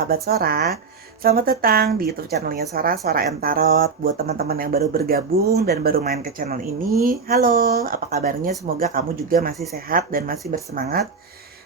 sahabat Sora. Selamat datang di YouTube channelnya Sora, Sora and Tarot. Buat teman-teman yang baru bergabung dan baru main ke channel ini, halo, apa kabarnya? Semoga kamu juga masih sehat dan masih bersemangat.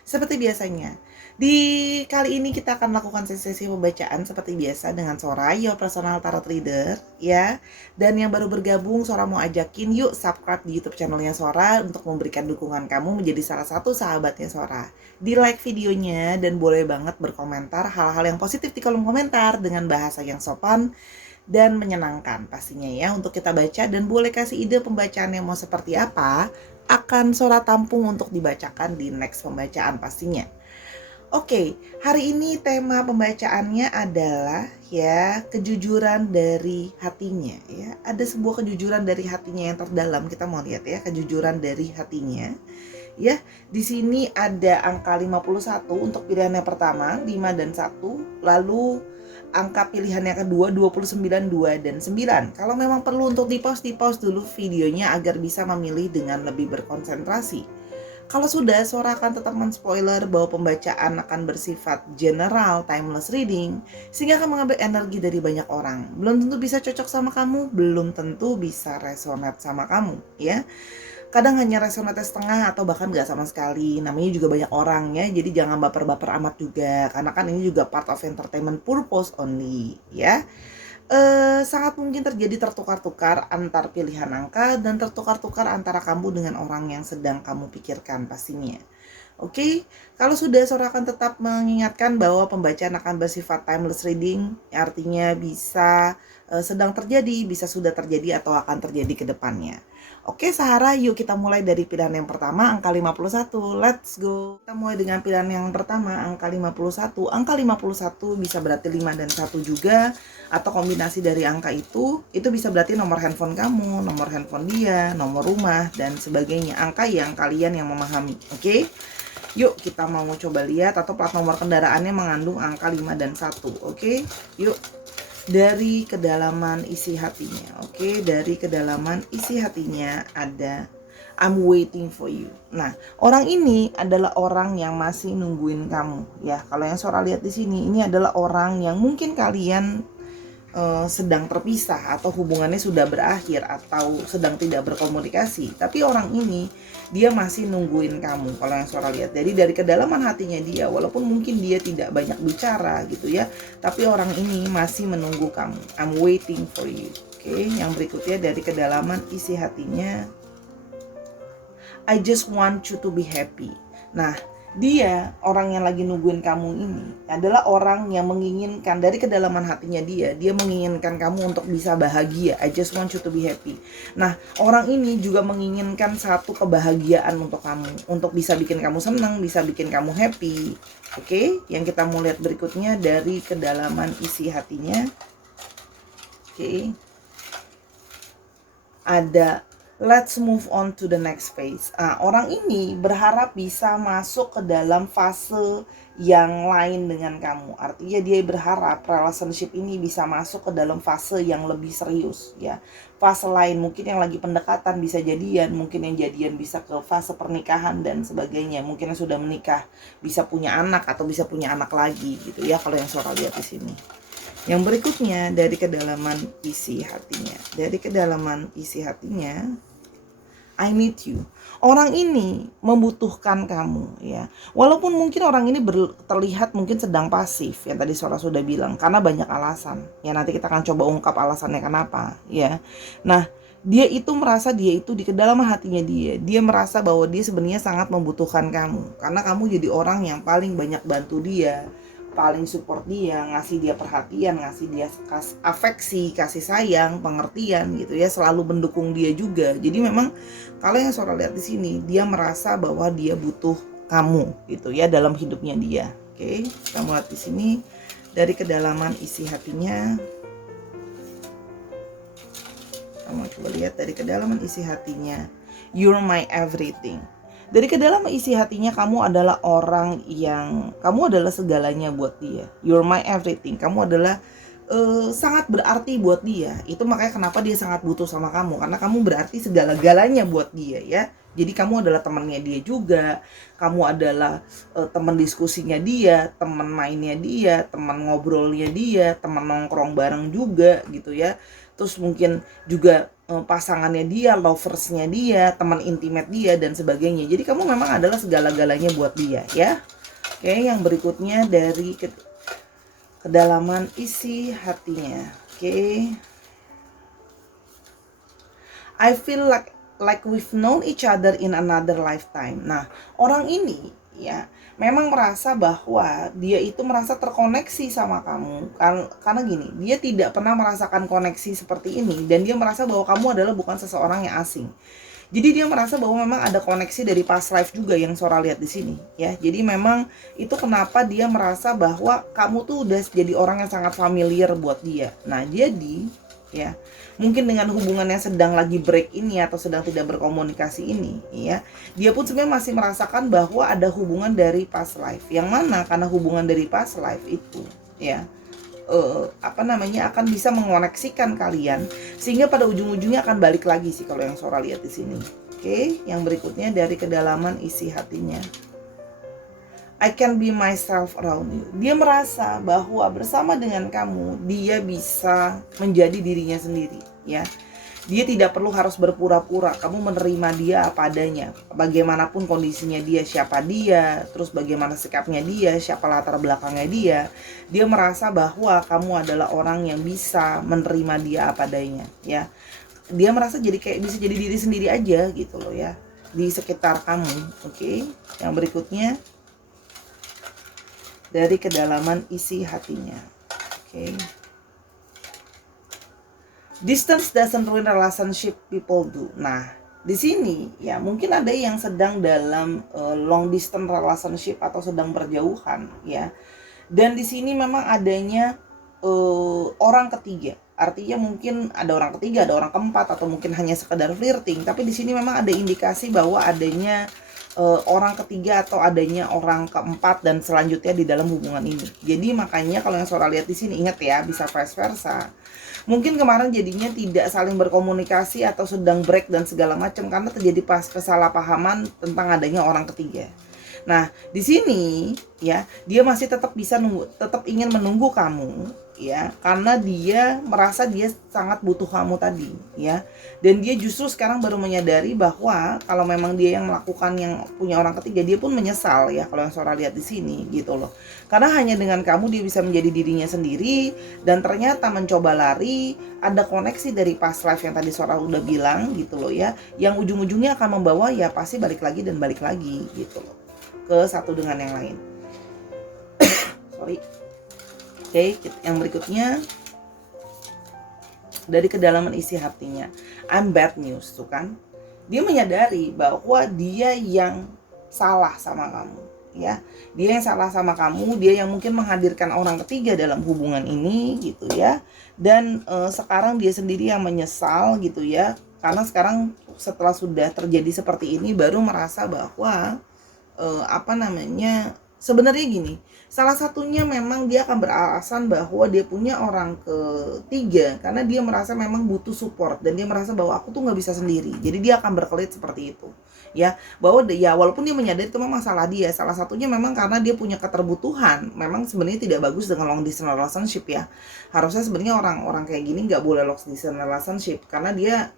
Seperti biasanya, di kali ini kita akan melakukan sesi pembacaan seperti biasa dengan Sora, your personal tarot reader, ya. Dan yang baru bergabung, Sora mau ajakin yuk subscribe di YouTube channelnya Sora untuk memberikan dukungan kamu menjadi salah satu sahabatnya Sora. Di like videonya dan boleh banget berkomentar hal-hal yang positif di kolom komentar dengan bahasa yang sopan dan menyenangkan pastinya ya untuk kita baca, dan boleh kasih ide pembacaannya mau seperti apa, akan Sora tampung untuk dibacakan di next pembacaan pastinya. Oke, hari ini tema pembacaannya adalah ya kejujuran dari hatinya ya. Ada sebuah kejujuran dari hatinya yang terdalam, kita mau lihat ya kejujuran dari hatinya. Ya, di sini ada angka 51 untuk pilihan yang pertama, 5 dan 1, lalu angka pilihan yang kedua 29, 2 dan 9. Kalau memang perlu untuk di-pause dulu videonya agar bisa memilih dengan lebih berkonsentrasi. Kalau sudah, Sora akan tetap men-spoiler bahwa pembacaan akan bersifat general, timeless reading, sehingga akan mengambil energi dari banyak orang. Belum tentu bisa cocok sama kamu, belum tentu bisa resonate sama kamu, ya. Kadang hanya resonate setengah atau bahkan nggak sama sekali. Namanya juga banyak orang ya, jadi jangan baper-baper amat juga, karena kan ini juga part of entertainment purpose only ya. Sangat mungkin terjadi tertukar-tukar antar pilihan angka dan tertukar-tukar antara kamu dengan orang yang sedang kamu pikirkan pastinya. Oke, kalau sudah, Sora akan tetap mengingatkan bahwa pembacaan akan bersifat timeless reading, artinya bisa sedang terjadi, bisa sudah terjadi atau akan terjadi ke depannya. Oke, Sahara, yuk kita mulai dari pilihan yang pertama, angka 51. Let's go. Kita mulai dengan pilihan yang pertama, angka 51. Angka 51 bisa berarti 5 dan 1 juga, atau kombinasi dari angka itu bisa berarti nomor handphone kamu, nomor handphone dia, nomor rumah, dan sebagainya. Angka yang kalian yang memahami, oke? Yuk kita mau coba lihat, atau plat nomor kendaraannya mengandung angka 5 dan 1, oke? Yuk. Dari kedalaman isi hatinya, oke? Dari kedalaman isi hatinya ada I'm waiting for you. Nah, orang ini adalah orang yang masih nungguin kamu, ya. Kalau yang Sora lihat di sini, ini adalah orang yang mungkin kalian sedang terpisah atau hubungannya sudah berakhir atau sedang tidak berkomunikasi, tapi orang ini dia masih nungguin kamu kalau yang Sora lihat. Jadi dari kedalaman hatinya dia, walaupun mungkin dia tidak banyak bicara gitu ya, tapi orang ini masih menunggu kamu. I'm waiting for you. Oke, yang berikutnya dari kedalaman isi hatinya, I just want you to be happy. Nah, dia, orang yang lagi nungguin kamu ini adalah orang yang menginginkan dari kedalaman hatinya dia menginginkan kamu untuk bisa bahagia. I just want you to be happy. Nah, orang ini juga menginginkan satu kebahagiaan untuk kamu, untuk bisa bikin kamu senang, bisa bikin kamu happy. Oke, yang kita mau lihat berikutnya dari kedalaman isi hatinya. Oke. Ada let's move on to the next phase. Orang ini berharap bisa masuk ke dalam fase yang lain dengan kamu. Artinya dia berharap relationship ini bisa masuk ke dalam fase yang lebih serius ya. Fase lain, mungkin yang lagi pendekatan bisa jadian, mungkin yang jadian bisa ke fase pernikahan dan sebagainya. Mungkin yang sudah menikah bisa punya anak atau bisa punya anak lagi gitu ya, kalau yang Sora lihat di sini. Yang berikutnya dari kedalaman isi hatinya. Dari kedalaman isi hatinya, I need you. Orang ini membutuhkan kamu ya. Walaupun mungkin orang ini terlihat mungkin sedang pasif, yang tadi Sora sudah bilang, karena banyak alasan. Ya nanti kita akan coba ungkap alasannya kenapa ya. Nah, dia itu merasa dia itu di kedalaman hatinya dia merasa bahwa dia sebenarnya sangat membutuhkan kamu, karena kamu jadi orang yang paling banyak bantu dia, paling support dia, ngasih dia perhatian, ngasih dia afeksi, kasih sayang, pengertian gitu ya, selalu mendukung dia juga. Jadi memang kalau yang Sora lihat di sini, dia merasa bahwa dia butuh kamu gitu ya dalam hidupnya dia. Oke, kita lihat di sini dari kedalaman isi hatinya. Kamu coba lihat dari kedalaman isi hatinya, you're my everything. Dari kedalaman isi hatinya, kamu adalah orang yang, kamu adalah segalanya buat dia. You're my everything. Kamu adalah sangat berarti buat dia. Itu makanya kenapa dia sangat butuh sama kamu, karena kamu berarti segala-galanya buat dia ya. Jadi kamu adalah temannya dia juga, kamu adalah teman diskusinya dia, teman mainnya dia, teman ngobrolnya dia, teman nongkrong bareng juga gitu ya. Terus mungkin juga pasangannya dia, loversnya dia, teman intimate dia dan sebagainya. Jadi kamu memang adalah segala-galanya buat dia ya. Oke, yang berikutnya dari kedalaman isi hatinya. Oke. I feel like we've known each other in another lifetime. Nah, orang ini ya memang merasa bahwa dia itu merasa terkoneksi sama kamu kan, karena gini, dia tidak pernah merasakan koneksi seperti ini dan dia merasa bahwa kamu adalah bukan seseorang yang asing. Jadi dia merasa bahwa memang ada koneksi dari past life juga yang Sora lihat di sini ya. Jadi memang itu kenapa dia merasa bahwa kamu tuh udah jadi orang yang sangat familiar buat dia. Nah, jadi ya mungkin dengan hubungan yang sedang lagi break ini atau sedang tidak berkomunikasi ini ya, dia pun sebenarnya masih merasakan bahwa ada hubungan dari past life, yang mana karena hubungan dari past life itu ya akan bisa mengoneksikan kalian sehingga pada ujung-ujungnya akan balik lagi sih kalau yang Sora lihat di sini. Oke, yang berikutnya dari kedalaman isi hatinya. I can be myself around you. Dia merasa bahwa bersama dengan kamu dia bisa menjadi dirinya sendiri ya. Dia tidak perlu harus berpura-pura, kamu menerima dia apa adanya. Bagaimanapun kondisinya dia, siapa dia, terus bagaimana sikapnya dia, siapa latar belakangnya dia. Dia merasa bahwa kamu adalah orang yang bisa menerima dia apa adanya ya. Dia merasa jadi kayak bisa jadi diri sendiri aja gitu loh ya di sekitar kamu. Oke. Yang berikutnya dari kedalaman isi hatinya. Oke. Distance doesn't ruin relationship, people do. Nah, di sini ya mungkin ada yang sedang dalam long distance relationship atau sedang berjauhan ya. Dan di sini memang adanya orang ketiga. Artinya mungkin ada orang ketiga, ada orang keempat, atau mungkin hanya sekedar flirting. Tapi di sini memang ada indikasi bahwa adanya orang ketiga atau adanya orang keempat dan selanjutnya di dalam hubungan ini. Jadi makanya kalau yang Sora lihat di sini, ingat ya, bisa vice versa. Mungkin kemarin jadinya tidak saling berkomunikasi atau sedang break dan segala macam karena terjadi pas kesalahpahaman tentang adanya orang ketiga. Nah, di sini ya, dia masih tetap bisa tetap ingin menunggu kamu ya, karena dia merasa dia sangat butuh kamu tadi ya. Dan dia justru sekarang baru menyadari bahwa kalau memang dia yang melakukan yang punya orang ketiga, dia pun menyesal ya kalau yang Sora lihat di sini gitu loh. Karena hanya dengan kamu dia bisa menjadi dirinya sendiri dan ternyata mencoba lari, ada koneksi dari past life yang tadi Sora udah bilang gitu loh ya, yang ujung-ujungnya akan membawa ya pasti balik lagi dan balik lagi gitu loh ke satu dengan yang lain. Sorry. Oke, yang berikutnya dari kedalaman isi hatinya. I'm bad news tuh kan. Dia menyadari bahwa dia yang salah sama kamu ya. Dia yang salah sama kamu, dia yang mungkin menghadirkan orang ketiga dalam hubungan ini gitu ya. Dan sekarang dia sendiri yang menyesal gitu ya. Karena sekarang setelah sudah terjadi seperti ini baru merasa bahwa sebenarnya gini, salah satunya memang dia akan beralasan bahwa dia punya orang ketiga karena dia merasa memang butuh support dan dia merasa bahwa aku tuh nggak bisa sendiri, jadi dia akan berkelit seperti itu ya, bahwa ya walaupun dia menyadari itu memang salah dia, salah satunya memang karena dia punya keterbutuhan. Memang sebenarnya tidak bagus dengan long distance relationship ya, harusnya sebenarnya orang-orang kayak gini nggak boleh long distance relationship karena dia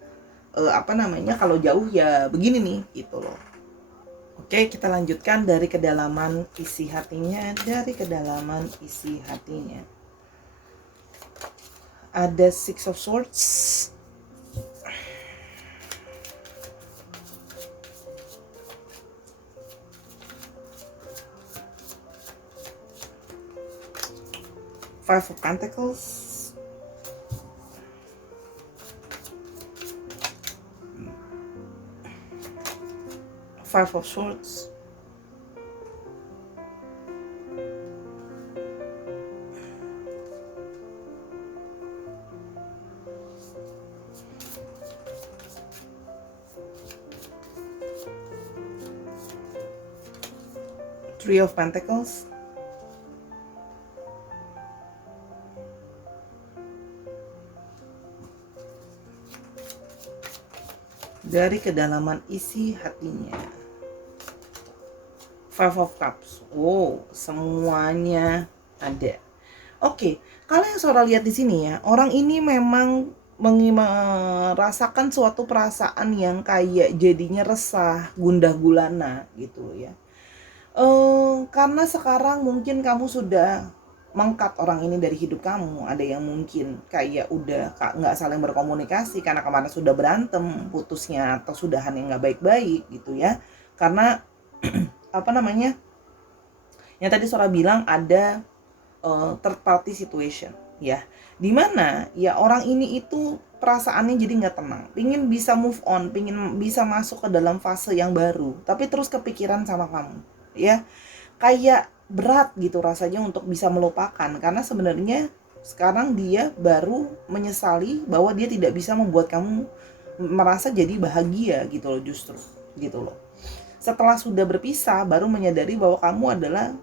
kalau jauh ya begini nih gitu loh. Oke, kita lanjutkan dari kedalaman isi hatinya. Dari kedalaman isi hatinya ada Six of Swords, Five of Pentacles, Five of Swords, Three of Pentacles, dari kedalaman isi hatinya. Five of Cups. Oh, semuanya ada. Oke, kalau yang Sora lihat di sini ya, orang ini memang merasakan suatu perasaan yang kayak jadinya resah, gundah gulana gitu ya. Karena sekarang mungkin kamu sudah mengkat orang ini dari hidup kamu. Ada yang mungkin kayak udah nggak saling berkomunikasi karena kemarin sudah berantem, putusnya atau sudahan yang nggak baik-baik gitu ya. Karena apa namanya? Yang tadi Sora bilang ada third party situation ya, dimana ya orang ini itu perasaannya jadi nggak tenang, pingin bisa move on, pingin bisa masuk ke dalam fase yang baru, tapi terus kepikiran sama kamu ya, kayak berat gitu rasanya untuk bisa melupakan, karena sebenarnya sekarang dia baru menyesali bahwa dia tidak bisa membuat kamu merasa jadi bahagia gitu loh, justru gitu loh. Setelah sudah berpisah baru menyadari bahwa kamu adalah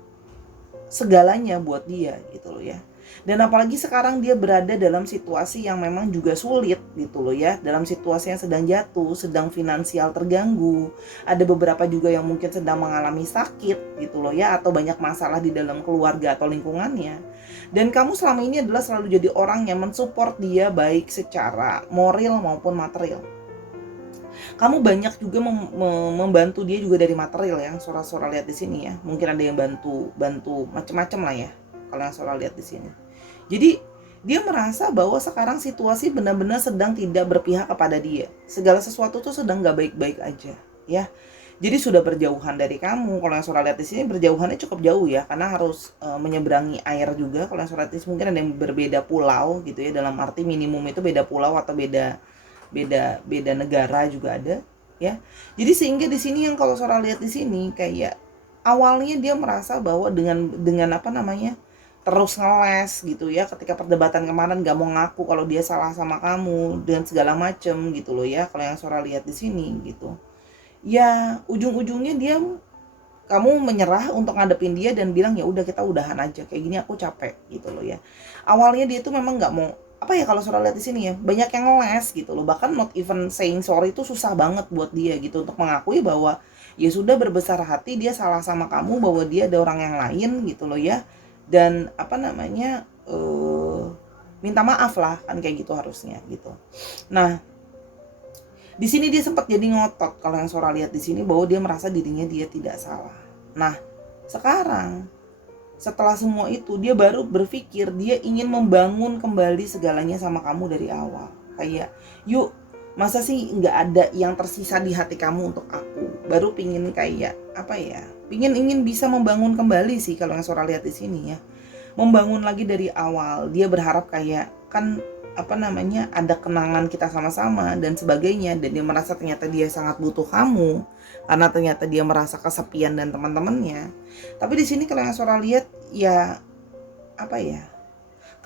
segalanya buat dia gitu loh ya. Dan apalagi sekarang dia berada dalam situasi yang memang juga sulit gitu loh ya, dalam situasi yang sedang jatuh, sedang finansial terganggu, ada beberapa juga yang mungkin sedang mengalami sakit gitu loh ya, atau banyak masalah di dalam keluarga atau lingkungannya. Dan kamu selama ini adalah selalu jadi orang yang mensupport dia baik secara moral maupun material. Kamu banyak juga membantu dia juga dari material yang Sora lihat di sini ya. Mungkin ada yang bantu macam-macam lah ya kalau yang Sora lihat di sini. Jadi dia merasa bahwa sekarang situasi benar-benar sedang tidak berpihak kepada dia. Segala sesuatu tuh sedang nggak baik-baik aja ya. Jadi sudah berjauhan dari kamu. Kalau yang Sora lihat di sini berjauhannya cukup jauh ya, karena harus menyeberangi air juga. Kalau yang Sora lihat di sini mungkin ada yang berbeda pulau gitu ya, dalam arti minimum itu beda pulau atau beda negara juga ada ya. Jadi sehingga di sini yang kalau Sora lihat di sini kayak awalnya dia merasa bahwa dengan apa namanya terus ngeles gitu ya, ketika perdebatan kemarin gak mau ngaku kalau dia salah sama kamu dan segala macem gitu loh ya. Kalau yang Sora lihat di sini gitu ya, ujung-ujungnya dia kamu menyerah untuk ngadepin dia dan bilang ya udah kita udahan aja, kayak gini aku capek gitu loh ya. Awalnya dia tuh memang nggak mau, apa ya, kalau Sora lihat di sini ya banyak yang ngeles gitu loh, bahkan not even saying sorry itu susah banget buat dia gitu untuk mengakui bahwa ya sudah berbesar hati dia salah sama kamu, bahwa dia ada orang yang lain gitu loh ya, dan apa namanya minta maaf lah kan, kayak gitu harusnya gitu. Nah di sini dia sempat jadi ngotot kalau yang Sora lihat di sini, bahwa dia merasa dirinya dia tidak salah. Nah, sekarang setelah semua itu dia baru berpikir dia ingin membangun kembali segalanya sama kamu dari awal. Kayak, yuk, masa sih nggak ada yang tersisa di hati kamu untuk aku? Baru pingin kayak apa ya? Ingin bisa membangun kembali sih kalau yang Sora lihat di sini ya. Membangun lagi dari awal. Dia berharap kayak kan apa namanya ada kenangan kita sama-sama dan sebagainya, dan dia merasa ternyata dia sangat butuh kamu karena ternyata dia merasa kesepian dan teman-temannya. Tapi di sini kalau yang Sora lihat ya apa ya,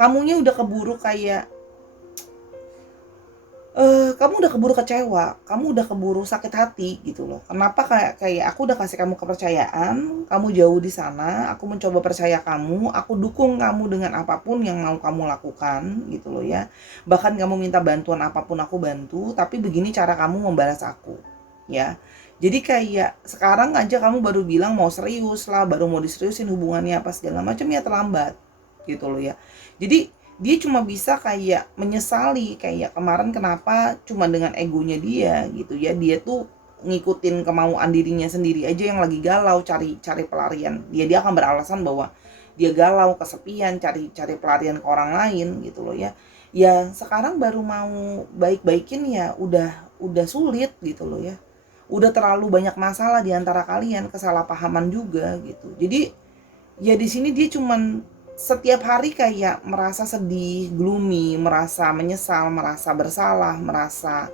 kamunya udah keburu kayak kamu udah keburu kecewa, kamu udah keburu sakit hati gitu loh. Kenapa kayak aku udah kasih kamu kepercayaan, kamu jauh di sana, aku mencoba percaya kamu, aku dukung kamu dengan apapun yang mau kamu lakukan gitu loh ya. Bahkan kamu minta bantuan apapun aku bantu, tapi begini cara kamu membalas aku ya. Jadi kayak sekarang aja kamu baru bilang mau serius lah, baru mau diseriusin hubungannya apa segala macam, ya terlambat gitu loh ya. Jadi dia cuma bisa kayak menyesali kayak kemarin kenapa cuma dengan egonya dia gitu ya, dia tuh ngikutin kemauan dirinya sendiri aja yang lagi galau cari pelarian. Dia akan beralasan bahwa dia galau, kesepian, cari pelarian ke orang lain gitu loh ya. Ya sekarang baru mau baik-baikin ya udah sulit gitu loh ya. Udah terlalu banyak masalah di antara kalian, kesalahpahaman juga gitu. Jadi ya di sini dia cuman setiap hari kayak merasa sedih, gloomy, merasa menyesal, merasa bersalah, merasa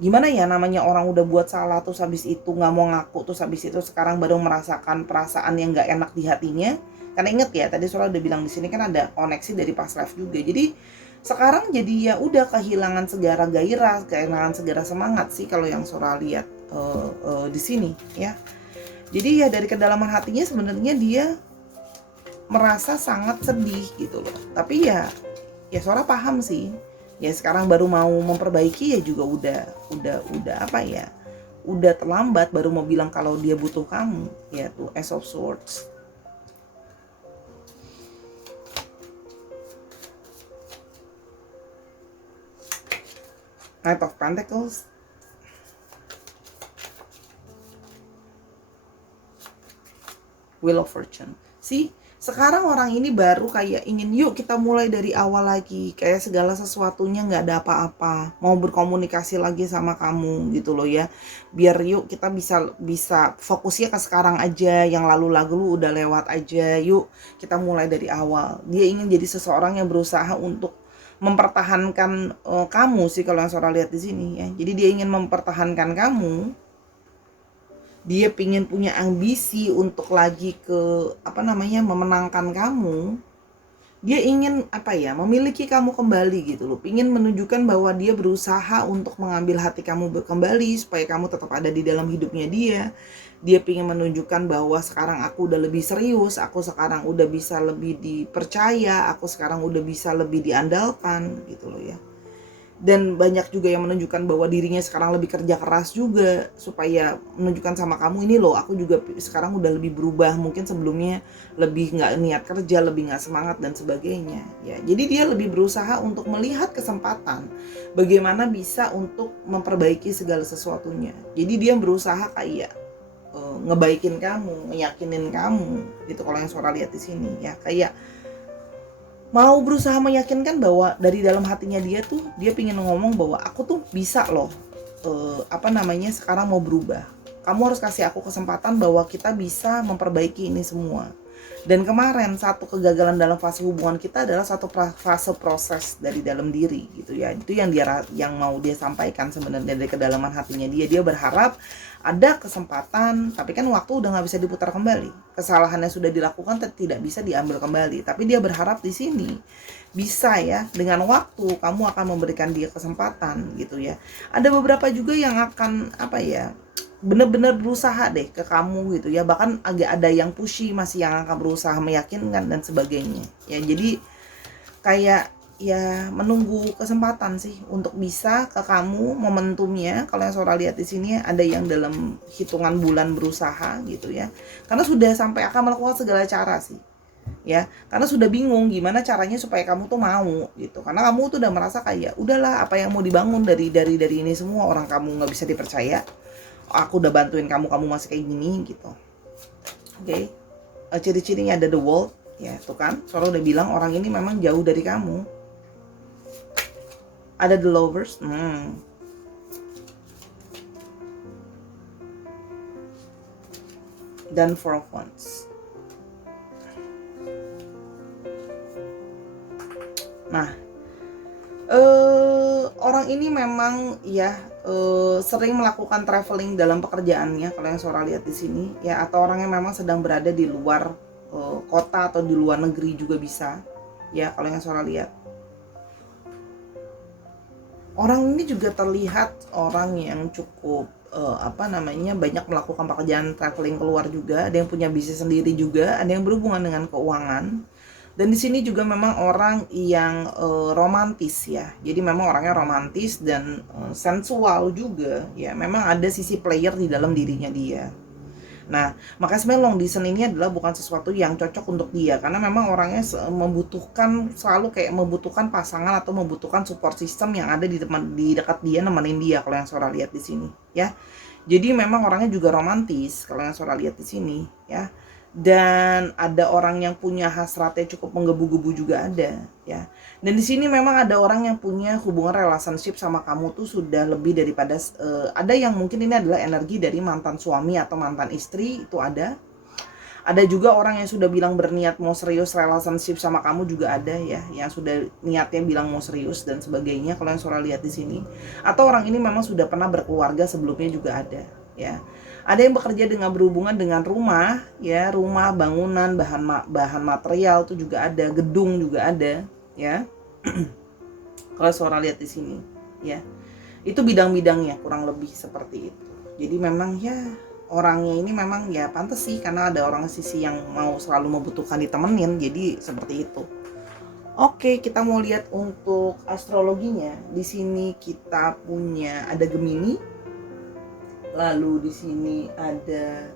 gimana ya, namanya orang udah buat salah terus habis itu nggak mau ngaku, terus habis itu sekarang baru merasakan perasaan yang nggak enak di hatinya. Karena inget ya tadi Sora udah bilang di sini kan ada koneksi dari past life juga. Jadi sekarang jadi ya udah kehilangan segala gairah, kehilangan segala semangat sih kalau yang Sora lihat di sini ya. Jadi ya dari kedalaman hatinya sebenarnya dia merasa sangat sedih gitu loh. Tapi ya Sora paham sih Ya sekarang baru mau memperbaiki ya juga udah apa ya, udah terlambat. Baru mau bilang kalau dia butuh kamu, ya tuh Ace of Swords. Knight of Pentacles, Wheel of Fortune. Sekarang orang ini baru kayak ingin, yuk kita mulai dari awal lagi, kayak segala sesuatunya nggak ada apa-apa, mau berkomunikasi lagi sama kamu gitu loh ya, biar yuk kita bisa fokusnya ke sekarang aja, yang lalu-lalu udah lewat aja, yuk kita mulai dari awal. Dia ingin jadi seseorang yang berusaha untuk mempertahankan kamu sih kalau yang Sora lihat di sini ya. Jadi dia ingin mempertahankan kamu. Dia pingin punya ambisi untuk lagi memenangkan kamu. Dia ingin memiliki kamu kembali gitu loh. Pingin menunjukkan bahwa dia berusaha untuk mengambil hati kamu kembali supaya kamu tetap ada di dalam hidupnya dia. Dia pingin menunjukkan bahwa sekarang aku udah lebih serius, aku sekarang udah bisa lebih dipercaya, aku sekarang udah bisa lebih diandalkan gitu loh ya. Dan banyak juga yang menunjukkan bahwa dirinya sekarang lebih kerja keras juga supaya menunjukkan sama kamu, ini loh aku juga sekarang udah lebih berubah, mungkin sebelumnya lebih nggak niat kerja, lebih nggak semangat dan sebagainya ya. Jadi dia lebih berusaha untuk melihat kesempatan bagaimana bisa untuk memperbaiki segala sesuatunya. Jadi dia berusaha kayak ngebaikin kamu, ngeyakinin kamu gitu kalau yang Sora lihat di sini ya, kayak mau berusaha meyakinkan bahwa dari dalam hatinya dia tuh, dia pingin ngomong bahwa aku tuh bisa loh sekarang mau berubah. Kamu harus kasih aku kesempatan bahwa kita bisa memperbaiki ini semua. Dan kemarin satu kegagalan dalam fase hubungan kita adalah satu fase proses dari dalam diri gitu ya. Itu yang mau dia sampaikan sebenarnya dari kedalaman hatinya dia. Dia berharap ada kesempatan, tapi kan waktu udah nggak bisa diputar kembali. Kesalahan yang sudah dilakukan tidak bisa diambil kembali. Tapi dia berharap di sini bisa ya, dengan waktu kamu akan memberikan dia kesempatan gitu ya. Ada beberapa juga yang akan bener-bener berusaha deh ke kamu gitu ya, bahkan agak ada yang pushy, masih yang akan berusaha meyakinkan dan sebagainya ya. Jadi kayak ya menunggu kesempatan sih untuk bisa ke kamu. Momentumnya kalau yang Sora lihat di sini ada yang dalam hitungan bulan berusaha gitu ya, karena sudah sampai akan melakukan segala cara sih ya, karena sudah bingung gimana caranya supaya kamu tuh mau gitu, karena kamu tuh udah merasa kayak udahlah, apa yang mau dibangun dari ini semua, orang kamu nggak bisa dipercaya, aku udah bantuin kamu masih kayak gini gitu. Oke. Ciri-cirinya ada the world ya, tuh kan Sora udah bilang orang ini memang jauh dari kamu. Ada the lovers, dan four of wands. Nah, orang ini memang ya sering melakukan traveling dalam pekerjaannya kalau yang Sora lihat di sini ya, atau orang yang memang sedang berada di luar kota atau di luar negeri juga bisa ya kalau yang Sora lihat. Orang ini juga terlihat orang yang cukup banyak melakukan pekerjaan traveling keluar juga, ada yang punya bisnis sendiri juga, ada yang berhubungan dengan keuangan. Dan di sini juga memang orang yang romantis ya. Jadi memang orangnya romantis dan sensual juga ya. Memang ada sisi player di dalam dirinya dia. Nah, maka sebenarnya long distance ini adalah bukan sesuatu yang cocok untuk dia, karena memang orangnya selalu kayak membutuhkan pasangan atau membutuhkan support system yang ada di dekat dia, nemenin dia kalau yang Sora lihat di sini ya. Jadi memang orangnya juga romantis kalau yang Sora lihat di sini ya. Dan ada orang yang punya hasratnya cukup menggebu-gebu juga ada ya. Dan di sini memang ada orang yang punya hubungan relationship sama kamu tuh sudah lebih daripada ada yang mungkin ini adalah energi dari mantan suami atau mantan istri, itu ada. Ada juga orang yang sudah bilang berniat mau serius relationship sama kamu juga ada ya, yang sudah niatnya bilang mau serius dan sebagainya kalau yang Sora lihat di sini. Atau orang ini memang sudah pernah berkeluarga sebelumnya juga ada ya. Ada yang bekerja dengan berhubungan dengan rumah ya, rumah, bangunan, bahan material itu juga ada, gedung juga ada ya. Kalau Sora lihat di sini ya. Itu bidang-bidangnya kurang lebih seperti itu. Jadi memang ya orangnya ini memang ya pantas sih, karena ada orang sisi yang mau selalu membutuhkan ditemenin, jadi seperti itu. Oke, kita mau lihat untuk astrologinya. Di sini kita punya ada Gemini, lalu di sini ada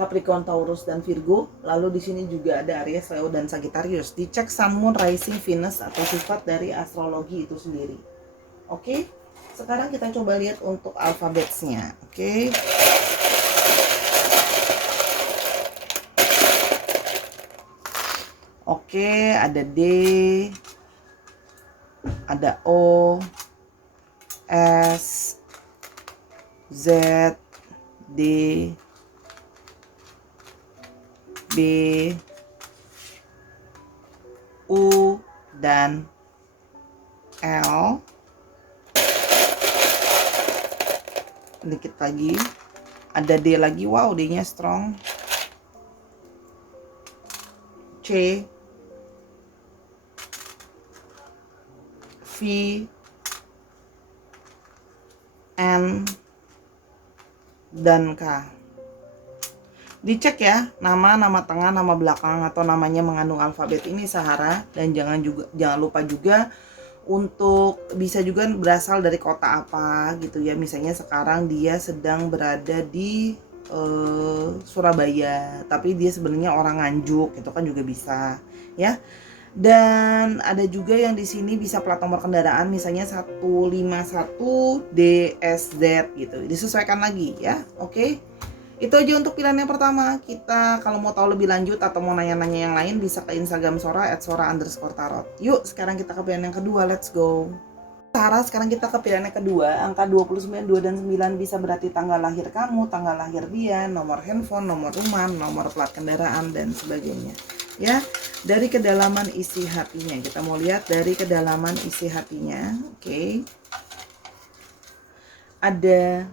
Capricorn, Taurus, dan Virgo. Lalu di sini juga ada Aries, Leo, dan Sagittarius. Dicek Sun, Moon, Rising, Venus atau sifat dari astrologi itu sendiri. Oke, sekarang kita coba lihat untuk alfabetnya. Oke. Oke, ada D, ada O, S, Z, D, B, U, dan L. Dikit lagi, ada D lagi. Wow, D-nya strong. C, V, N, dan K. Dicek ya, nama tengah, nama belakang atau namanya mengandung alfabet ini Sahara. Dan jangan lupa juga untuk bisa juga berasal dari kota apa gitu ya. Misalnya sekarang dia sedang berada di Surabaya, tapi dia sebenarnya orang Nganjuk, itu kan juga bisa ya. Dan ada juga yang di sini bisa plat nomor kendaraan, misalnya 151 DSZ gitu. Disesuaikan lagi ya. Oke. Itu aja untuk pilihan yang pertama. Kita kalau mau tahu lebih lanjut atau mau nanya-nanya yang lain bisa ke Instagram Sora @sora_tarot. Yuk, sekarang kita ke pilihan yang kedua. Let's go. Sarah, sekarang kita ke pilihan yang kedua. Angka 29, 2, dan 9 bisa berarti tanggal lahir kamu, tanggal lahir dia, nomor handphone, nomor rumah, nomor plat kendaraan, dan sebagainya. Ya, dari kedalaman isi hatinya. Kita mau lihat dari kedalaman isi hatinya. Oke. Ada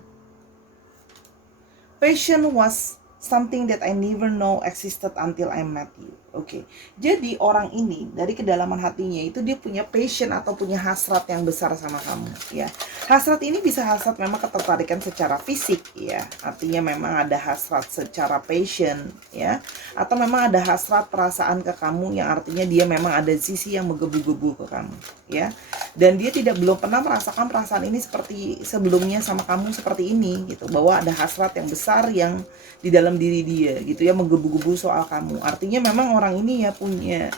passion was something that I never know existed until I met you. Oke. Jadi orang ini dari kedalaman hatinya itu dia punya passion atau punya hasrat yang besar sama kamu, ya. Hasrat ini bisa hasrat memang ketertarikan secara fisik, ya. Artinya memang ada hasrat secara passion, ya. Atau memang ada hasrat perasaan ke kamu yang artinya dia memang ada sisi yang menggebu-gebu ke kamu, ya. Dan dia belum pernah merasakan perasaan ini seperti sebelumnya sama kamu seperti ini gitu, bahwa ada hasrat yang besar yang di dalam diri dia gitu ya, menggebu-gebu soal kamu. Artinya memang orang ini ya punya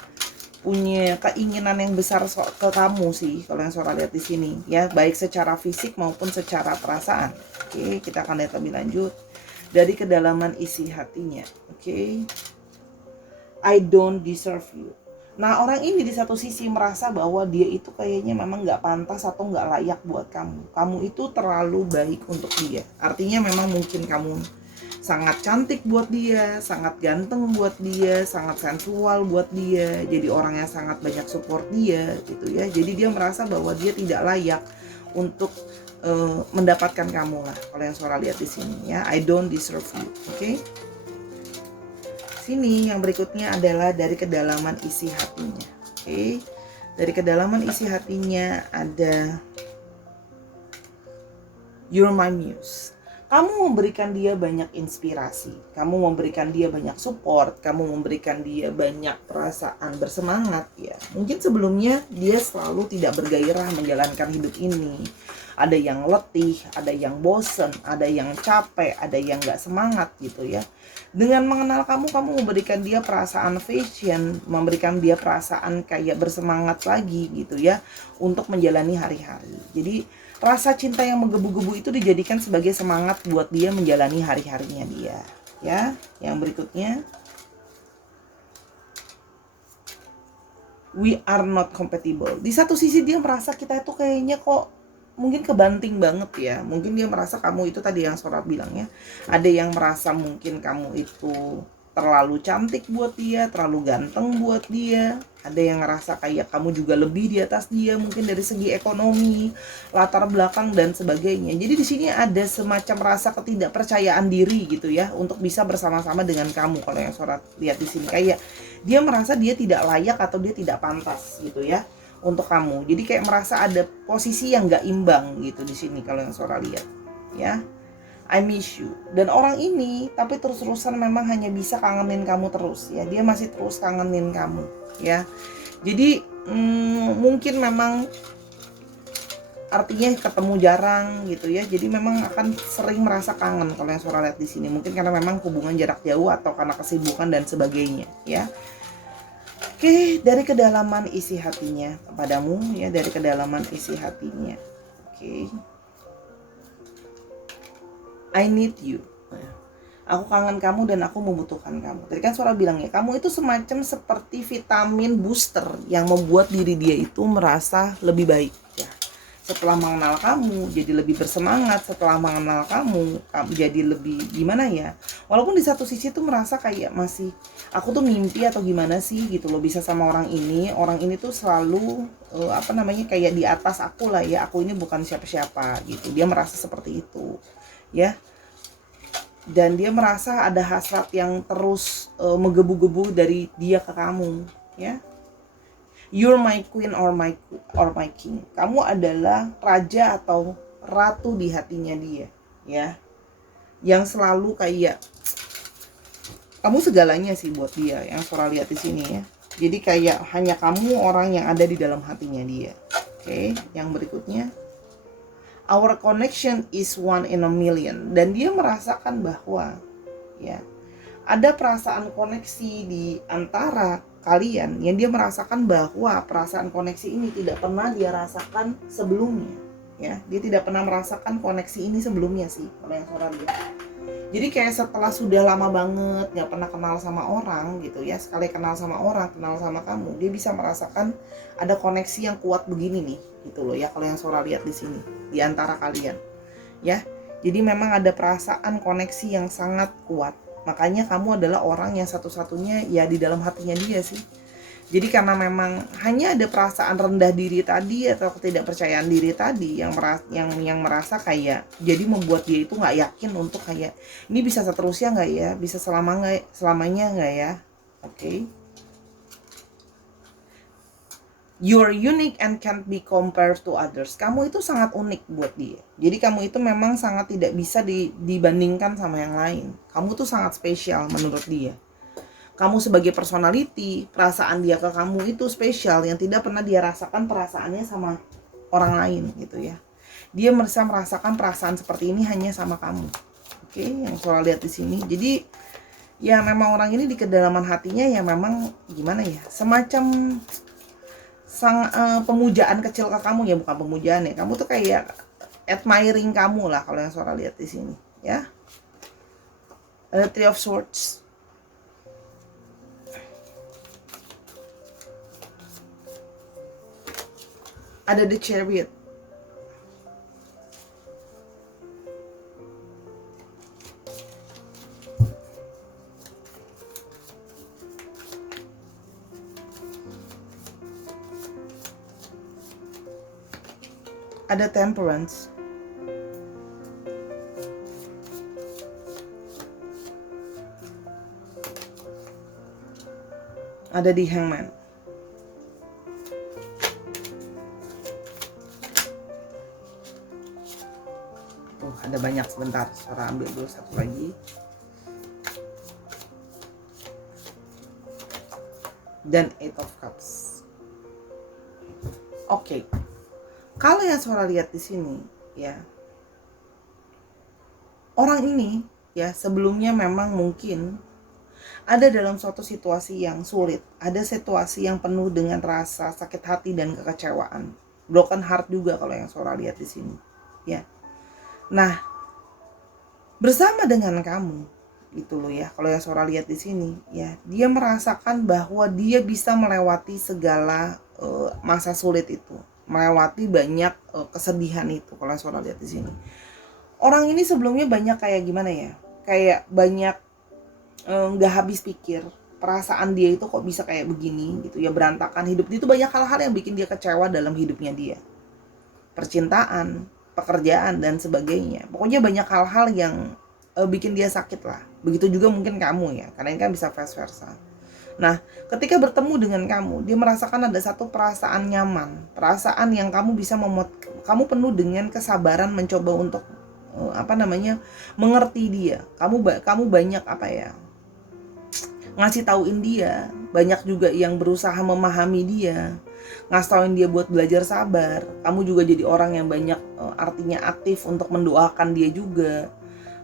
keinginan yang besar ke kamu sih kalau yang Sora lihat di sini ya, baik secara fisik maupun secara perasaan. Oke, kita akan lihat lebih lanjut dari kedalaman isi hatinya. Oke. I don't deserve you. Nah, orang ini di satu sisi merasa bahwa dia itu kayaknya memang nggak pantas atau nggak layak buat kamu. Kamu itu terlalu baik untuk dia. Artinya memang mungkin kamu sangat cantik buat dia, sangat ganteng buat dia, sangat sensual buat dia. Jadi orang yang sangat banyak support dia gitu ya. Jadi dia merasa bahwa dia tidak layak untuk mendapatkan kamu lah. Kalau yang Sora lihat di sini ya, I don't deserve you. Oke. Sini yang berikutnya adalah dari kedalaman isi hatinya. Oke. Dari kedalaman isi hatinya ada You're my muse. Kamu memberikan dia banyak inspirasi, kamu memberikan dia banyak support, kamu memberikan dia banyak perasaan bersemangat ya. Mungkin sebelumnya dia selalu tidak bergairah menjalankan hidup ini. Ada yang letih, ada yang bosen, ada yang capek, ada yang gak semangat gitu ya. Dengan mengenal kamu memberikan dia perasaan fashion, memberikan dia perasaan kayak bersemangat lagi gitu ya, untuk menjalani hari-hari. Jadi rasa cinta yang menggebu-gebu itu dijadikan sebagai semangat buat dia menjalani hari-harinya dia. Ya, yang berikutnya, we are not compatible. Di satu sisi dia merasa kita itu kayaknya kok mungkin kebanting banget ya. Mungkin dia merasa kamu itu tadi yang Sora bilang ya. Ada yang merasa mungkin kamu itu terlalu cantik buat dia, terlalu ganteng buat dia. Ada yang ngerasa kayak kamu juga lebih di atas dia mungkin dari segi ekonomi, latar belakang dan sebagainya. Jadi di sini ada semacam rasa ketidakpercayaan diri gitu ya untuk bisa bersama-sama dengan kamu. Kalau yang Sora lihat di sini kayak dia merasa dia tidak layak atau dia tidak pantas gitu ya untuk kamu. Jadi kayak merasa ada posisi yang nggak imbang gitu di sini kalau yang Sora lihat ya. I miss you. Dan orang ini tapi terus-terusan memang hanya bisa kangenin kamu terus ya. Dia masih terus kangenin kamu ya. Jadi mungkin memang artinya ketemu jarang gitu ya. Jadi memang akan sering merasa kangen kalau yang Sora lihat di sini. Mungkin karena memang hubungan jarak jauh atau karena kesibukan dan sebagainya ya. Oke, dari kedalaman isi hatinya kepadamu ya, dari kedalaman isi hatinya. Oke. I need you. Aku kangen kamu dan aku membutuhkan kamu. Tadi kan Sora bilang ya, kamu itu semacam seperti vitamin booster yang membuat diri dia itu merasa lebih baik ya. Setelah mengenal kamu jadi lebih bersemangat, setelah mengenal kamu jadi lebih gimana ya, walaupun di satu sisi tuh merasa kayak masih aku tuh mimpi atau gimana sih gitu loh bisa sama orang ini tuh selalu kayak di atas aku lah ya, aku ini bukan siapa-siapa gitu, dia merasa seperti itu ya. Dan dia merasa ada hasrat yang terus menggebu-gebu dari dia ke kamu ya. You're my queen or my king. Kamu adalah raja atau ratu di hatinya dia, ya. Yang selalu kayak kamu segalanya sih buat dia, yang Sora lihat di sini ya. Jadi kayak hanya kamu orang yang ada di dalam hatinya dia. Oke, yang berikutnya. Our connection is one in a million. Dan dia merasakan bahwa ya, ada perasaan koneksi di antara kalian yang dia merasakan bahwa perasaan koneksi ini tidak pernah dia rasakan sebelumnya ya. Dia tidak pernah merasakan koneksi ini sebelumnya sih kalau yang Sora lihat. Jadi kayak setelah sudah lama banget gak pernah kenal sama orang gitu ya, sekali kenal sama orang, kenal sama kamu, dia bisa merasakan ada koneksi yang kuat begini nih gitu loh ya, kalau yang Sora lihat di sini di antara kalian ya. Jadi memang ada perasaan koneksi yang sangat kuat. Makanya kamu adalah orang yang satu-satunya ya di dalam hatinya dia sih. Jadi karena memang hanya ada perasaan rendah diri tadi atau ketidakpercayaan diri tadi yang merasa kayak jadi membuat dia itu nggak yakin untuk kayak ini bisa seterusnya nggak ya, bisa selamanya nggak ya. Oke. You're unique and can't be compared to others. Kamu itu sangat unik buat dia. Jadi kamu itu memang sangat tidak bisa dibandingkan sama yang lain. Kamu tuh sangat spesial menurut dia. Kamu sebagai personality, perasaan dia ke kamu itu spesial yang tidak pernah dia rasakan perasaannya sama orang lain gitu ya. Dia bisa merasakan perasaan seperti ini hanya sama kamu. Oke, yang Sora lihat di sini. Jadi ya memang orang ini di kedalaman hatinya ya memang gimana ya, semacam pemujaan kecil ke kamu ya, bukan pemujaan ya. Kamu tuh kayak admiring kamu lah kalau yang Sora lihat di sini ya. Ada Three of Swords. Ada The Chariot. Ada Temperance. Ada di Hangman. Ada banyak, sebentar Sora ambil dulu satu lagi. Dan Eight of Cups. Oke. Kalau yang Sora lihat di sini ya, orang ini ya sebelumnya memang mungkin ada dalam suatu situasi yang sulit, ada situasi yang penuh dengan rasa sakit hati dan kekecewaan, broken heart juga kalau yang Sora lihat di sini ya. Nah, bersama dengan kamu gitu loh ya, kalau yang Sora lihat di sini ya, dia merasakan bahwa dia bisa melewati segala masa sulit itu, melewati banyak kesedihan itu kalau yang Sora lihat di sini. Orang ini sebelumnya banyak kayak gimana ya, kayak banyak nggak habis pikir, perasaan dia itu kok bisa kayak begini gitu ya, berantakan hidup dia itu, banyak hal-hal yang bikin dia kecewa dalam hidupnya dia, percintaan, pekerjaan dan sebagainya. Pokoknya banyak hal-hal yang bikin dia sakit lah. Begitu juga mungkin kamu ya, karena ini kan bisa vice versa. Nah, ketika bertemu dengan kamu, dia merasakan ada satu perasaan nyaman, perasaan yang kamu bisa kamu penuh dengan kesabaran mencoba untuk mengerti dia. Kamu banyak ngasih tauin dia, banyak juga yang berusaha memahami dia, ngasih tauin dia buat belajar sabar. Kamu juga jadi orang yang banyak artinya aktif untuk mendoakan dia juga,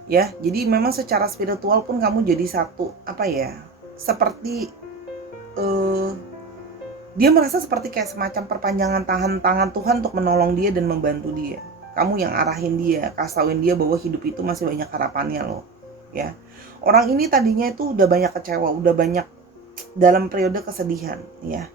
ya. Jadi memang secara spiritual pun kamu jadi satu seperti dia merasa seperti kayak semacam perpanjangan tangan Tuhan untuk menolong dia dan membantu dia. Kamu yang arahin dia, kasih tauin dia bahwa hidup itu masih banyak harapannya loh, ya. Orang ini tadinya itu udah banyak kecewa, udah banyak dalam periode kesedihan, ya.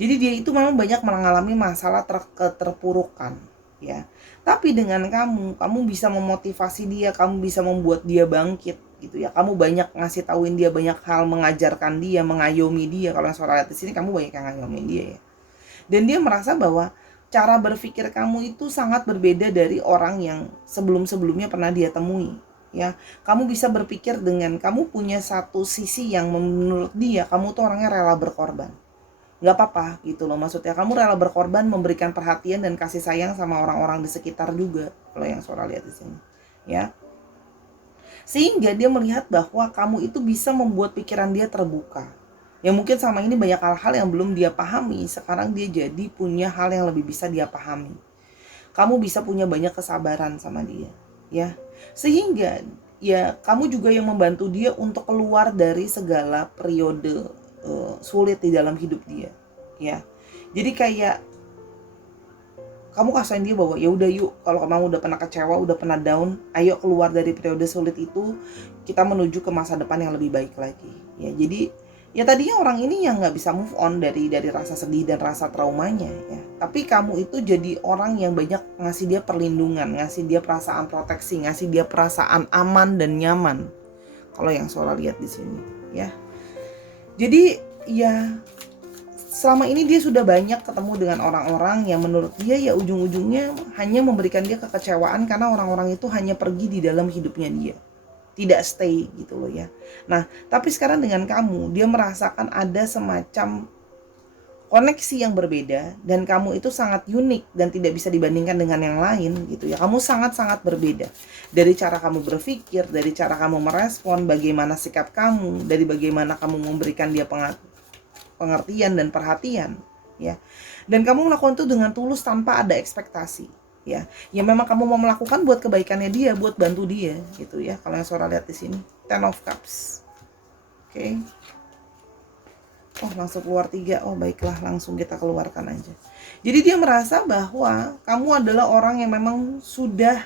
Jadi dia itu memang banyak mengalami masalah keterpurukan, ya. Tapi dengan kamu bisa memotivasi dia, kamu bisa membuat dia bangkit, gitu ya. Kamu banyak ngasih tauin dia banyak hal, mengajarkan dia, mengayomi dia. Kalau suara lihat di sini kamu banyak yang ngayomi dia, ya. Dan dia merasa bahwa cara berpikir kamu itu sangat berbeda dari orang yang sebelum-sebelumnya pernah dia temui, ya. Kamu bisa berpikir dengan kamu punya satu sisi yang menurut dia kamu tuh orangnya rela berkorban. Nggak apa-apa gitu loh, maksudnya kamu rela berkorban, memberikan perhatian dan kasih sayang sama orang-orang di sekitar juga, kalau yang suara lihat di sini, ya. Sehingga dia melihat bahwa kamu itu bisa membuat pikiran dia terbuka. Yang mungkin sama ini banyak hal-hal yang belum dia pahami, sekarang dia jadi punya hal yang lebih bisa dia pahami. Kamu bisa punya banyak kesabaran sama dia, ya. Sehingga ya kamu juga yang membantu dia untuk keluar dari segala periode sulit di dalam hidup dia, ya. Jadi kayak kamu kasihin dia bahwa ya udah yuk, kalau kamu udah pernah kecewa, udah pernah down, ayo keluar dari periode sulit itu, kita menuju ke masa depan yang lebih baik lagi, ya. Jadi ya tadinya orang ini yang nggak bisa move on dari rasa sedih dan rasa traumanya, ya. Tapi kamu itu jadi orang yang banyak ngasih dia perlindungan, ngasih dia perasaan proteksi, ngasih dia perasaan aman dan nyaman. Kalau yang Sola lihat di sini, ya. Jadi ya selama ini dia sudah banyak ketemu dengan orang-orang yang menurut dia ya ujung-ujungnya hanya memberikan dia kekecewaan, karena orang-orang itu hanya pergi di dalam hidupnya dia, tidak stay gitu loh, ya. Nah, tapi sekarang dengan kamu, dia merasakan ada semacam koneksi yang berbeda, dan kamu itu sangat unik dan tidak bisa dibandingkan dengan yang lain gitu ya. Kamu sangat-sangat berbeda dari cara kamu berpikir, dari cara kamu merespon, bagaimana sikap kamu, dari bagaimana kamu memberikan dia pengertian dan perhatian, ya. Dan kamu melakukan itu dengan tulus tanpa ada ekspektasi, ya. Ya memang kamu mau melakukan buat kebaikannya dia, buat bantu dia gitu ya. Kalau yang suara lihat di sini, Ten of Cups. Oke. Oh, langsung keluar 3. Oh, baiklah, langsung kita keluarkan aja. Jadi dia merasa bahwa kamu adalah orang yang memang sudah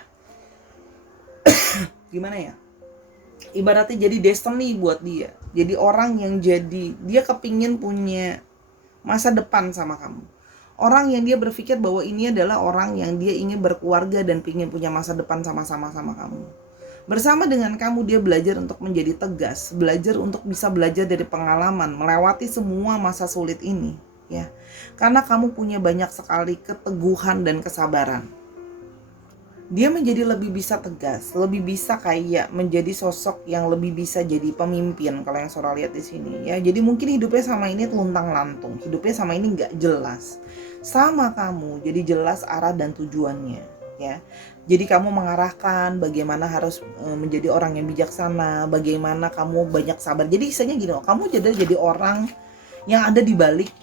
gimana ya? Ibaratnya jadi destiny buat dia. Jadi orang yang dia kepingin punya masa depan sama kamu. Orang yang dia berpikir bahwa ini adalah orang yang dia ingin berkeluarga dan pingin punya masa depan sama-sama sama kamu. Bersama dengan kamu dia belajar untuk menjadi tegas, belajar untuk bisa belajar dari pengalaman, melewati semua masa sulit ini, ya. Karena kamu punya banyak sekali keteguhan dan kesabaran. Dia menjadi lebih bisa tegas, lebih bisa kayak menjadi sosok yang lebih bisa jadi pemimpin, kalau yang Sora lihat di sini, ya. Jadi mungkin hidupnya sama ini luntang-lantung, hidupnya sama ini nggak jelas. Sama kamu, jadi jelas arah dan tujuannya, ya. Jadi kamu mengarahkan bagaimana harus menjadi orang yang bijaksana, bagaimana kamu banyak sabar. Jadi istilahnya gini, kamu jadi orang yang ada di balik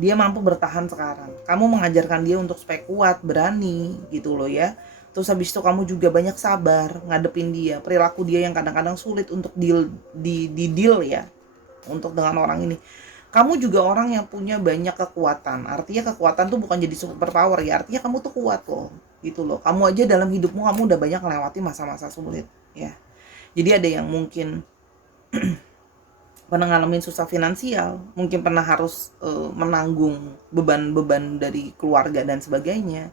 dia mampu bertahan sekarang. Kamu mengajarkan dia untuk supaya kuat, berani gitu loh, ya. Terus habis itu kamu juga banyak sabar ngadepin dia, perilaku dia yang kadang-kadang sulit untuk deal ya, untuk dengan orang ini. Kamu juga orang yang punya banyak kekuatan. Artinya kekuatan tuh bukan jadi super power ya, artinya kamu tuh kuat loh, gitu loh. Kamu aja dalam hidupmu kamu udah banyak melewati masa-masa sulit, ya. Jadi ada yang mungkin pernah ngalamin susah finansial, mungkin pernah harus menanggung beban-beban dari keluarga dan sebagainya.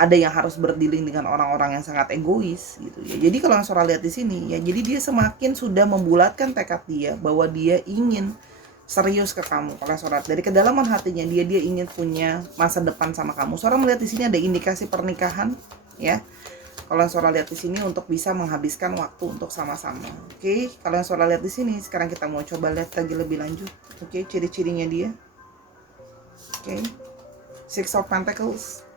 Ada yang harus berdealing dengan orang-orang yang sangat egois gitu ya. Jadi kalau yang Sora lihat di sini ya, jadi dia semakin sudah membulatkan tekad dia bahwa dia ingin serius ke kamu. Kalau Sora dari kedalaman hatinya dia ingin punya masa depan sama kamu. Sora melihat di sini ada indikasi pernikahan, ya. Kalau yang Sora lihat di sini untuk bisa menghabiskan waktu untuk sama-sama. Oke, kalau yang Sora lihat di sini, sekarang kita mau coba lihat lagi lebih lanjut. Oke, ciri-cirinya dia. Oke. Six of Pentacles.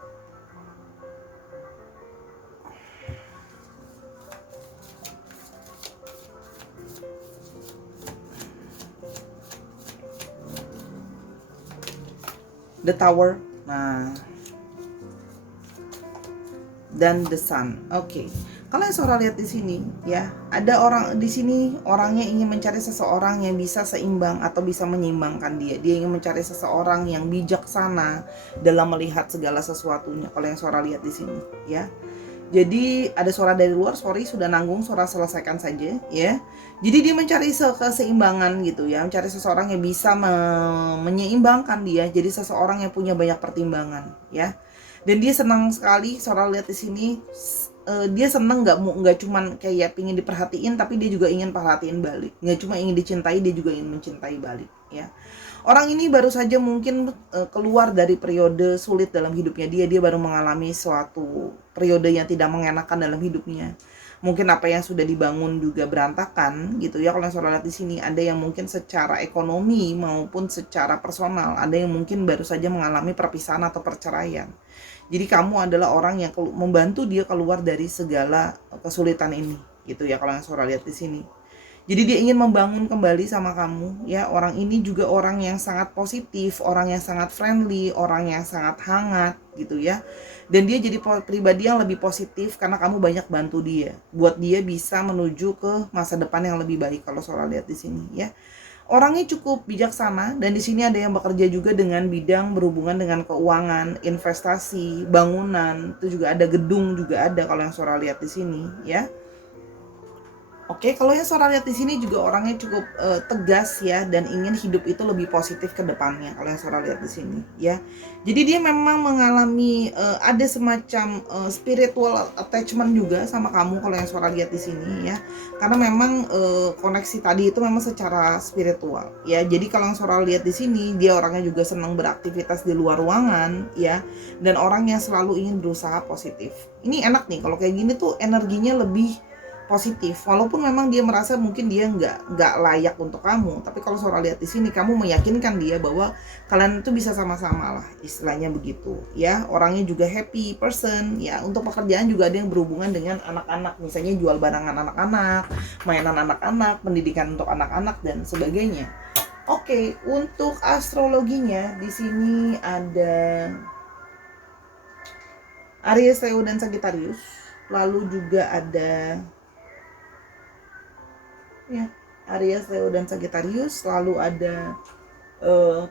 The Tower. Nah, dan The Sun. Oke. Kalau yang Sora lihat di sini ya, ada orang di sini, orangnya ingin mencari seseorang yang bisa seimbang atau bisa menyeimbangkan dia. Dia ingin mencari seseorang yang bijaksana dalam melihat segala sesuatunya. Kalau yang Sora lihat di sini ya. Jadi ada suara dari luar, sorry sudah nanggung, Sora selesaikan saja ya. Jadi dia mencari keseimbangan gitu ya, mencari seseorang yang bisa menyeimbangkan dia. Jadi seseorang yang punya banyak pertimbangan ya. Dan dia senang sekali, Sora lihat di sini, dia senang nggak cuman kayak pingin diperhatiin, tapi dia juga ingin perhatiin balik. Nggak cuma ingin dicintai, dia juga ingin mencintai balik ya. Orang ini baru saja mungkin keluar dari periode sulit dalam hidupnya dia baru mengalami suatu periode yang tidak mengenakan dalam hidupnya. Mungkin apa yang sudah dibangun juga berantakan gitu ya. Kalau Sora lihat di sini, ada yang mungkin secara ekonomi maupun secara personal, ada yang mungkin baru saja mengalami perpisahan atau perceraian. Jadi kamu adalah orang yang membantu dia keluar dari segala kesulitan ini gitu ya, kalau yang Sora lihat di sini. Jadi dia ingin membangun kembali sama kamu ya. Orang ini juga orang yang sangat positif, orang yang sangat friendly, orang yang sangat hangat gitu ya. Dan dia jadi pribadi yang lebih positif karena kamu banyak bantu dia, buat dia bisa menuju ke masa depan yang lebih baik. Kalau Sora lihat di sini ya, orangnya cukup bijaksana. Dan di sini ada yang bekerja juga dengan bidang berhubungan dengan keuangan, investasi, bangunan, itu juga ada, gedung juga ada kalau yang Sora lihat di sini ya. Oke, kalau yang Sora lihat di sini juga orangnya cukup tegas ya, dan ingin hidup itu lebih positif ke depannya. Kalau yang Sora lihat di sini ya. Jadi dia memang mengalami ada semacam spiritual attachment juga sama kamu kalau yang Sora lihat di sini ya. Karena memang koneksi tadi itu memang secara spiritual ya. Jadi kalau yang Sora lihat di sini, dia orangnya juga senang beraktivitas di luar ruangan ya, dan orang yang selalu ingin berusaha positif. Ini enak nih kalau kayak gini tuh, energinya lebih positif, walaupun memang dia merasa mungkin dia nggak layak untuk kamu. Tapi kalau Sora lihat di sini, kamu meyakinkan dia bahwa kalian itu bisa sama-sama lah, istilahnya begitu ya. Orangnya juga happy person ya. Untuk pekerjaan juga ada yang berhubungan dengan anak-anak, misalnya jual barangan anak-anak, mainan anak-anak, pendidikan untuk anak-anak dan sebagainya. Oke, untuk astrologinya di sini ada Aries, Leo dan Sagittarius. Lalu juga ada ya, Aries, Leo dan Sagittarius. Lalu ada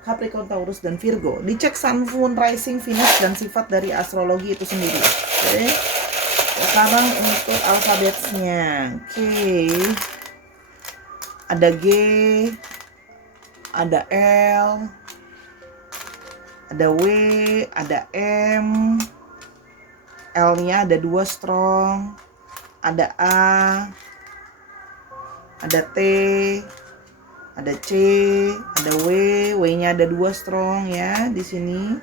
Capricorn, Taurus dan Virgo. Dicek Sun, Moon, Rising, Venus dan sifat dari astrologi itu sendiri. Oke. Sekarang untuk alfabetnya. Oke. Ada G, ada L, ada W, ada M. L-nya ada 2 strong, ada A, ada T, ada C, ada W. W-nya ada 2 strong ya di sini.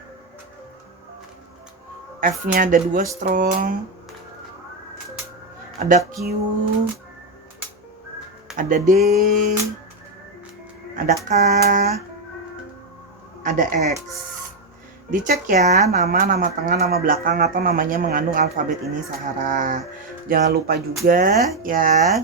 F-nya ada 2 strong. Ada Q, ada D, ada K, ada X. Dicek ya, nama tengah, nama belakang, atau namanya mengandung alfabet ini Sahara. Jangan lupa juga ya,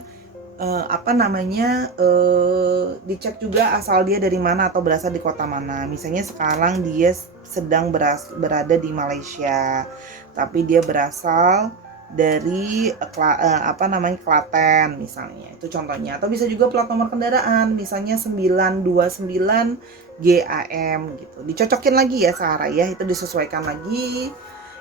dicek juga asal dia dari mana atau berasal di kota mana. Misalnya sekarang dia sedang berada di Malaysia, tapi dia berasal dari Klaten misalnya. Itu contohnya. Atau bisa juga plat nomor kendaraan, misalnya 929 GAM gitu. Dicocokin lagi ya Sarah ya, itu disesuaikan lagi.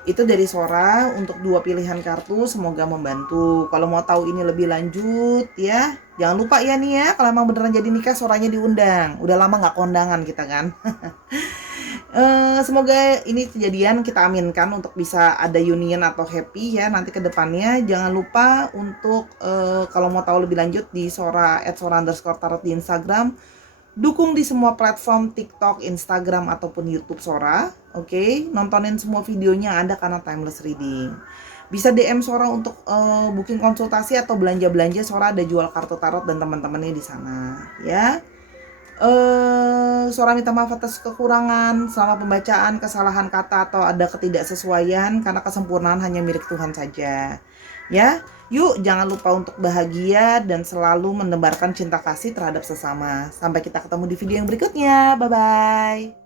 Itu dari Sora untuk 2 pilihan kartu, semoga membantu. Kalau mau tahu ini lebih lanjut ya, jangan lupa ya nih ya, kalau emang beneran jadi nikah Soranya diundang. Udah lama nggak kondangan kita kan. Semoga ini kejadian, kita aminkan untuk bisa ada union atau happy ya nanti ke depannya. Jangan lupa untuk kalau mau tahu lebih lanjut di Sora @sora_tarot di Instagram. Dukung di semua platform TikTok, Instagram ataupun YouTube Sora. Oke, nontonin semua videonya ada karena timeless reading. Bisa DM Sora untuk booking konsultasi atau belanja-belanja. Sora ada jual kartu tarot dan teman-temannya di sana ya. Sora minta maaf atas kekurangan selama pembacaan, kesalahan kata atau ada ketidaksesuaian, karena kesempurnaan hanya milik Tuhan saja ya. Yuk jangan lupa untuk bahagia dan selalu menebarkan cinta kasih terhadap sesama. Sampai kita ketemu di video yang berikutnya. Bye bye.